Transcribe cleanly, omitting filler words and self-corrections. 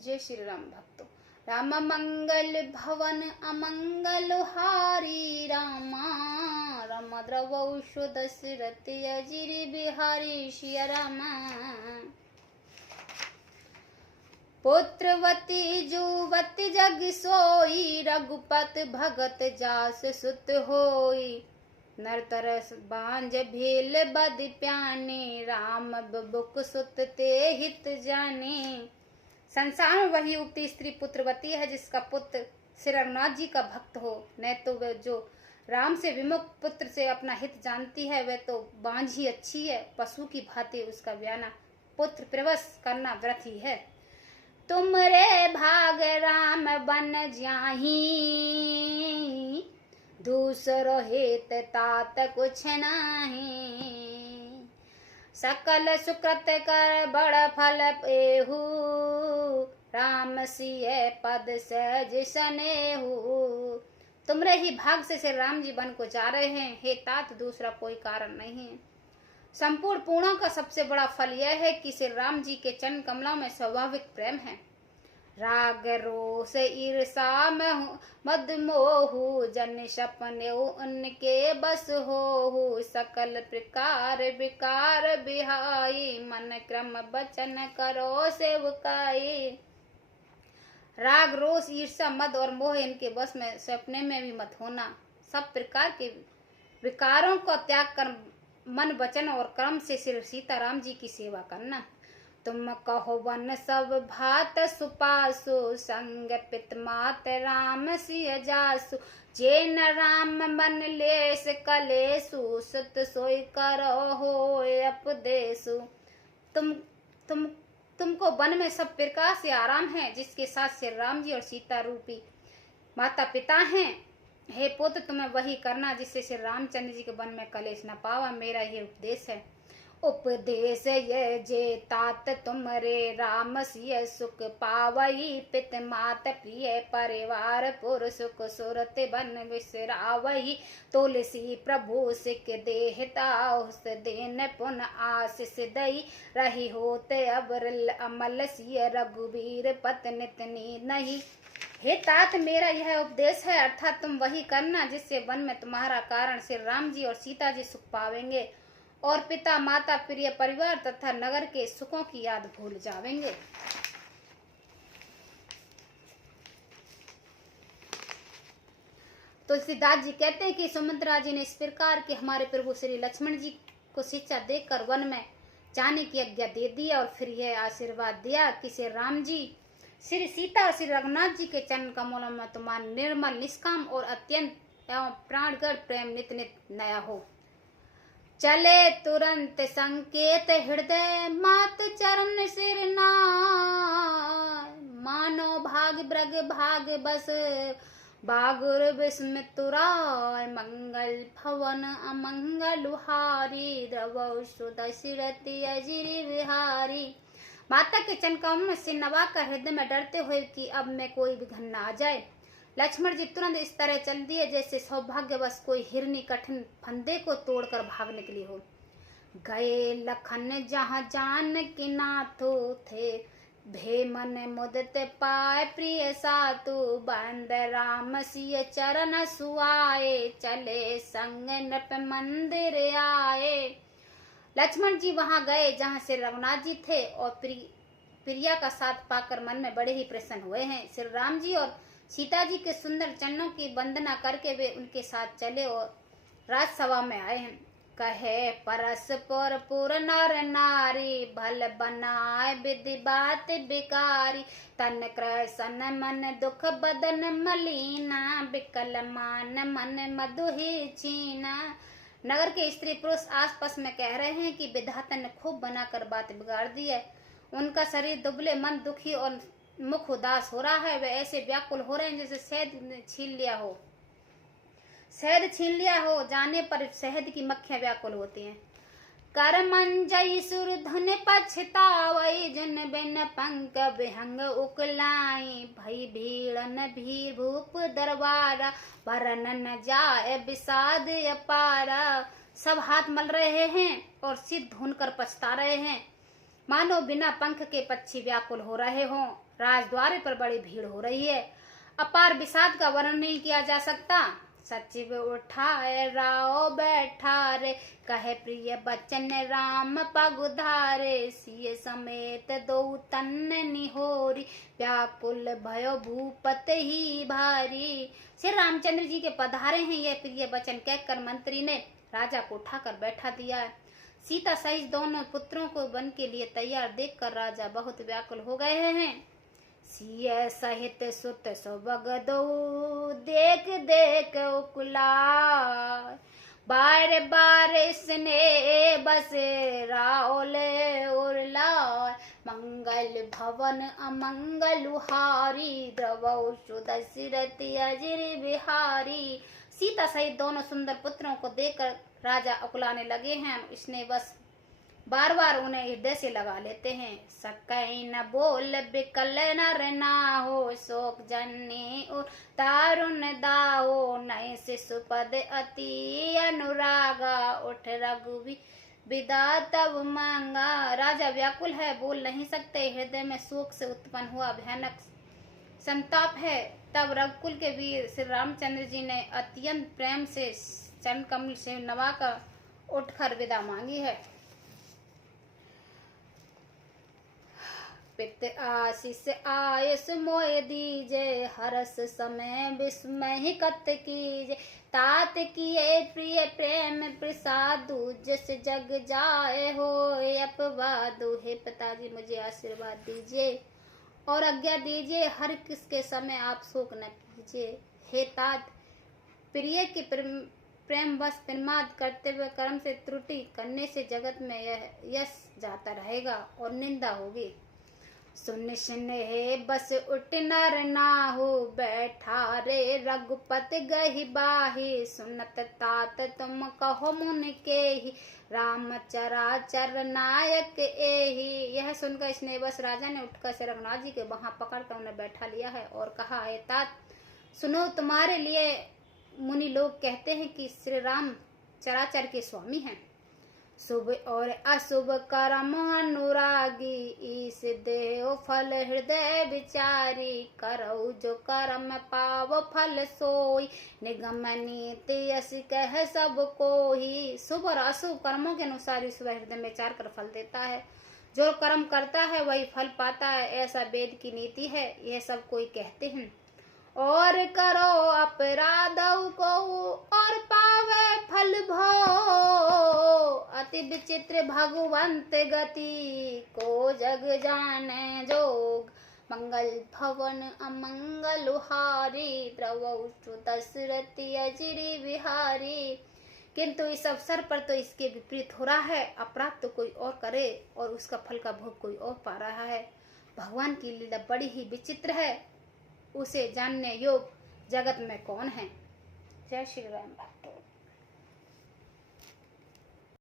जय श्री राम भक्तों। राम मंगल भवन अमंगल हारी रामा, राम द्रवौषु दशरथ अजिर बिहारी सिया रामा। पुत्रवती जुवती जग सोई, रघुपत भगत जास सुत होई। नर तरस बांझ भील बद प्याने, राम बुक सुत ते हित जाने। संसार में वही उगती स्त्री पुत्रवती है जिसका पुत्र श्री रघुनाथ जी का भक्त हो। न तो वह जो राम से विमुख पुत्र से अपना हित जानती है वह तो बांझ ही अच्छी है। पशु की भांति उसका ब्याना पुत्र प्रवश करना व्रत ही है। तुमरे भाग राम बन जाही, दूसरो हित तात कुछ नहीं। सकल सुकृत कर बड़ फल पेहू, राम सिय पद सहज सनेहू। तुमरे ही भाग से श्री राम जी वन को जा रहे हैं, हे तात दूसरा कोई कारण नहीं है। संपूर्ण पूर्णों का सबसे बड़ा फल यह है कि श्री राम जी के चरण कमलों में स्वाभाविक प्रेम है। राग रोष ईर्षा मद मोहु, जन सपने उनके बस होहु। सकल प्रकार विकार बिहाई, मन क्रम बचन करो सेवकाई। राग रोष ईर्षा मद और मोह इनके बस में सपने में भी मत होना। सब प्रकार के विकारों को त्याग कर मन वचन और कर्म से श्री सीताराम जी की सेवा करना। तुम कहो वन सब भात सुपासु, संग पित मात राम सिय जासु। जे न राम मन लेस कलेसु, सुत सोई करो हो अपदेसु। तुमको वन में सब प्रकार से आराम है, जिसके साथ श्री राम जी और सीता रूपी माता पिता हैं। हे पुत्र तुम्हें वही करना जिससे श्री रामचंद्र जी के वन में कलेश न पावा। मेरा ये उपदेश है। उपदेश ये जे तात तुमरे, राम सिय सुख पावई। पित मात प्रिय परिवार पुर, सुख सुरत बन विसरावही। तुलसी प्रभु सिक देहता, देन पुन आशीष दई। रही होते अबरल अमल सिय, रघुवीर पत नितनी नहीं। हे तात मेरा यह उपदेश है, अर्थात तुम वही करना जिससे वन में तुम्हारा कारण श्री राम जी और सीता जी सुख पावेंगे और पिता माता प्रिय परिवार तथा नगर के सुखों की याद भूल जावेंगे। तुलसीदास जी कहते हैं कि सुमित्रा जी ने इस प्रकार के हमारे प्रभु श्री लक्ष्मण जी को शिक्षा देकर वन में जाने की आज्ञा दे दी और फिर यह आशीर्वाद दिया कि श्री राम जी श्री सीता और श्री रघुनाथ जी के चरण कमलों में तुम्हारा निर्मल निष्काम और अत्यंत एवं प्राणगढ़ प्रेम नित नित नया हो। चले तुरंत संकेत हृदय, मात चरण सिर नाय। मानो भाग ब्रग भाग बस, बागुर विस्मितुराय। मंगल भवन अमंगल हारी, द्रवौषु दशरथ अजिर बिहारी। माता के चनकामों में सिर नवा कर हृदय में डरते हुए कि अब में कोई विघ्न न आ जाए, लक्ष्मण जी तुरंत इस तरह चल दिए जैसे सौभाग्यवश कोई हिरनी कठिन फंदे को तोड़कर भाग निकली हो। गए लखन जहाँ जान की नाथो थे, भे मन मुदत पाए प्रिय सातु। बंद राम सिय चरण सुआए, चले संग नृप मंदिर आए। लक्ष्मण जी वहां गए जहां से रघुनाथ जी थे और प्रिया का साथ पाकर मन में बड़े ही प्रसन्न हुए हैं। श्री राम जी और सीता जी के सुंदर चरणों की वंदना करके वे उनके साथ चले और राजसभा में आए हैं। कहे परस्पर पुर नर नारी, भल बनाए विधि बात बिकारी। तन कृसन मन दुख बदन मलीना, बिकल मान मन मधुहि चीना। नगर के स्त्री पुरुष आसपास में कह रहे हैं कि विधाता ने खूब बनाकर बात बिगाड़ दी है। उनका शरीर दुबले, मन दुखी और मुख उदास हो रहा है। वे ऐसे व्याकुल हो रहे हैं जैसे शहद छीन लिया हो। शहद छीन लिया हो जाने पर शहद की मक्खियां व्याकुल होती हैं। कर मंजई सुर धन पछतावई, जन बिन पंक विहंग उकलाई। भई भीड़न भीड़ भूप दरबारा, भरन न जाए विषाद अपारा। सब हाथ मल रहे हैं और सिर धुन कर पछता रहे हैं। मानो बिना पंख के पक्षी व्याकुल हो रहे हों। राजद्वार पर बड़ी भीड़ हो रही है। अपार विषाद का वर्णन नहीं किया जा सकता। सचिव उठाए राव बैठा रे, कहे प्रिय बचन राम पगुधारे। सिय समेत दो तन निहोरी, व्याकुल भयो भूपत ही भारी। श्री रामचंद्र जी के पधारे हैं यह प्रिय वचन कहकर मंत्री ने राजा को उठाकर बैठा दिया। सीता सहित दोनों पुत्रों को वन के लिए तैयार देखकर राजा बहुत व्याकुल हो गए हैं। सिय सहित सुत सुबग दो, देख देख उकुलाय। बार बार स्ने बस राओल उरलाय। मंगल भवन अमंगल हारी, द्रवौ सुदशरथ अजिर बिहारी। सीता सहित दोनों सुंदर पुत्रों को देखकर राजा उकुलाने लगे हैं। इसने बस बार बार उन्हें हृदय से लगा लेते हैं। सकै न बोल बिकल नर नाहो, शोक जन्नी तारुण दाहो। नय शिशुपद अति अनुरागा, उठ रघुवी विदा तब मांगा। राजा व्याकुल है, बोल नहीं सकते। हृदय में शोक से उत्पन्न हुआ भयानक संताप है। तब रघुकुल के वीर श्री रामचंद्र जी ने अत्यंत प्रेम से चरण कमल से नवाकर उठकर विदा मांगी है। पित आशीष आयुष मोय दीजे, हरस समय विस्मय कत कीजे। तात किए प्रिय प्रेम प्रसादु, जस जग जाए हो अपवादु। हे पिताजी मुझे आशीर्वाद दीजिए और आज्ञा दीजिए, हर किसके समय आप शोक न कीजिए। हे तात, प्रिय के प्रेम बस प्रमाद करते हुए कर्म से त्रुटि करने से जगत में यह यश जाता रहेगा और निंदा होगी। सुन सुन हे बस उठ नर नाहु, बैठा रे रघुपत गहि बाहि। सुनत तात तुम कहो मुन के ही, राम चराचर नायक एहि। यह सुनकर इसने बस राजा ने उठकर से रघुनाथ जी के वहां पकड़कर उन्हें बैठा लिया है और कहा है तात सुनो, तुम्हारे लिए मुनि लोग कहते हैं कि श्री राम चराचर के स्वामी हैं। शुभ और अशुभ कर्म अनुरागी, ईस देव फल हृदय विचारी। करौ जो कर्म पाव फल सोई, निगम नीति यश कह सब कोई। शुभ और अशुभ कर्मों के अनुसार ईश्वर हृदय में विचार कर फल देता है। जो कर्म करता है वही फल पाता है, ऐसा वेद की नीति है। यह सब कोई कहते हैं। और करो अपराधौ को और पावे फल भो, अति विचित्र भगवंत गति को जग जाने जोग। मंगल भवन अमंगल हारी, द्रवौ दशरथ अजिर बिहारी। किंतु इस अवसर पर तो इसके विपरीत हो रहा है। अपराध तो कोई और करे और उसका फल का भोग कोई और पा रहा है। भगवान की लीला बड़ी ही विचित्र है, उसे जानने योग जगत में कौन है। जय श्री राम।